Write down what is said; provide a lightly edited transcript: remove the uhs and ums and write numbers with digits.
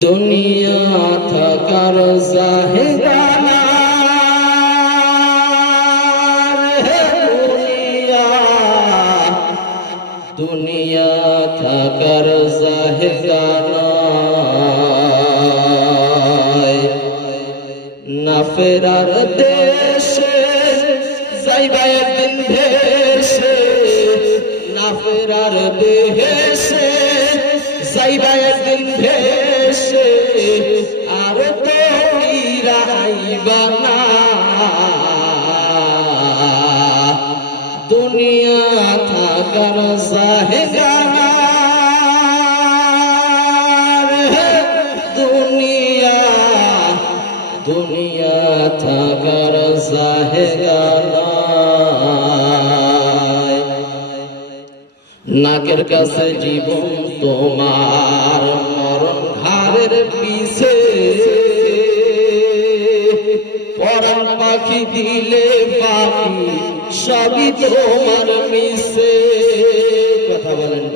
दुनिया থাকার জাহেদানা দুনিয়া থাকার জাহেদানা না ফেরার দেশে যাইবা একদিন ভেসে না ফেরার দেশে যাইবা একদিন ভেসে আর তো ফিরাইবা না দুনিয়া থাকার জাহেদানা দুনিয়া থাকার জাহেদানা নাকের কাছে জীবন তোমার মরণ ঘাড়ের পিছে পরাণ পাখি দিলে পাখি সবই তোমার মিশে কথা বলেন।